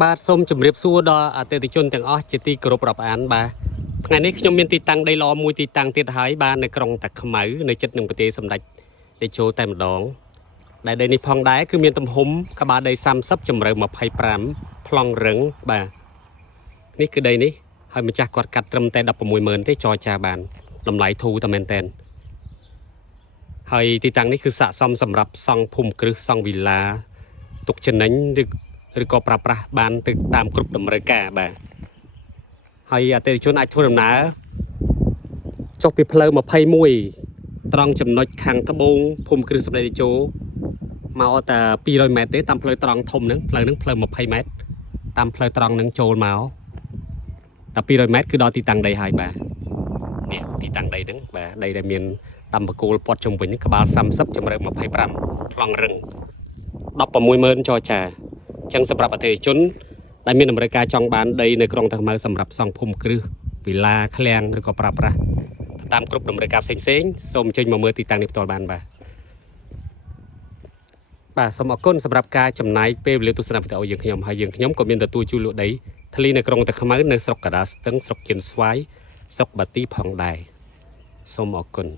បាទសូមជម្រាបសួរដល់អតិថិជនទាំងអស់ជាទីគោរពរាប់អានបាទថ្ងៃនេះខ្ញុំមានទីតាំងដីល្អមួយទីតាំងទៀតហើយបាទនៅក្រុងតាខ្មៅនៅជិតនឹងប្រទេសសម្ដេចតេជោតែម្ដងដែលដីនេះផងដែរគឺមានទំហំក្បាលដី30ជម្រៅ25ប្លង់រឹងបាទនេះគឺដីនេះហើយម្ចាស់គាត់កាត់ត្រឹមតែ 160000 ទេចរចាបានតម្លៃធូរតែមែនតើហើយទីតាំងនេះគឺស័ក្តិសមសម្រាប់សង់ភូមិគ្រឹះសង់វីឡាទុកចំណេញឬក៏ប្រើប្រាស់បានទៅតាមគ្រប់តម្រូវការបាទហើយអតិថិជនអាចធ្វើដំណើរចុះពីផ្លូវ21ត្រង់ចំណុចខាងត្បូងភូមិគ្រឹះសម្ដេចតេជោមកតែ200 ម៉ែត្រទេតាមផ្លូវត្រង់ធំហ្នឹងផ្លូវហ្នឹងផ្លូវ20 ម៉ែត្រតាមផ្លូវត្រង់ហ្នឹងចូលមកតែ200 ម៉ែត្រគឺដល់ទីតាំងដីហើយបាទនេះទីតាំងដីហ្នឹងបាទដីដែលមានតាមបកគោលព័ទ្ធជុំវិញក្បាល30ជម្រៅ25ប្លង់រឹង 160000 ចរចាអញ្ចឹងសម្រាប់អតិថិជនដែលមានតម្រូវការចង់បានដីនៅក្រុងតាខ្មៅសម្រាប់សង់ភូមិគ្រឹះវីឡាឃ្លាំងឬក៏ប្រើប្រាស់តាមគ្រប់តម្រូវការផ្សេងៗសូមអញ្ជើញមកមើលទីតាំងនេះផ្ទាល់បានបាទសូមអរគុណសម្រាប់ការចំណាយពេលវេលាទស្សនាវីដេអូយើងខ្ញុំហើយយើងខ្ញុំក៏មានទទួលជួយលក់ដីធ្លីនៅក្រុងតាខ្មៅនៅស្រុកកដាស្ទឹងស្រុកគៀនស្វាយស្រុកបាទីផងដែរសូមអរគុណ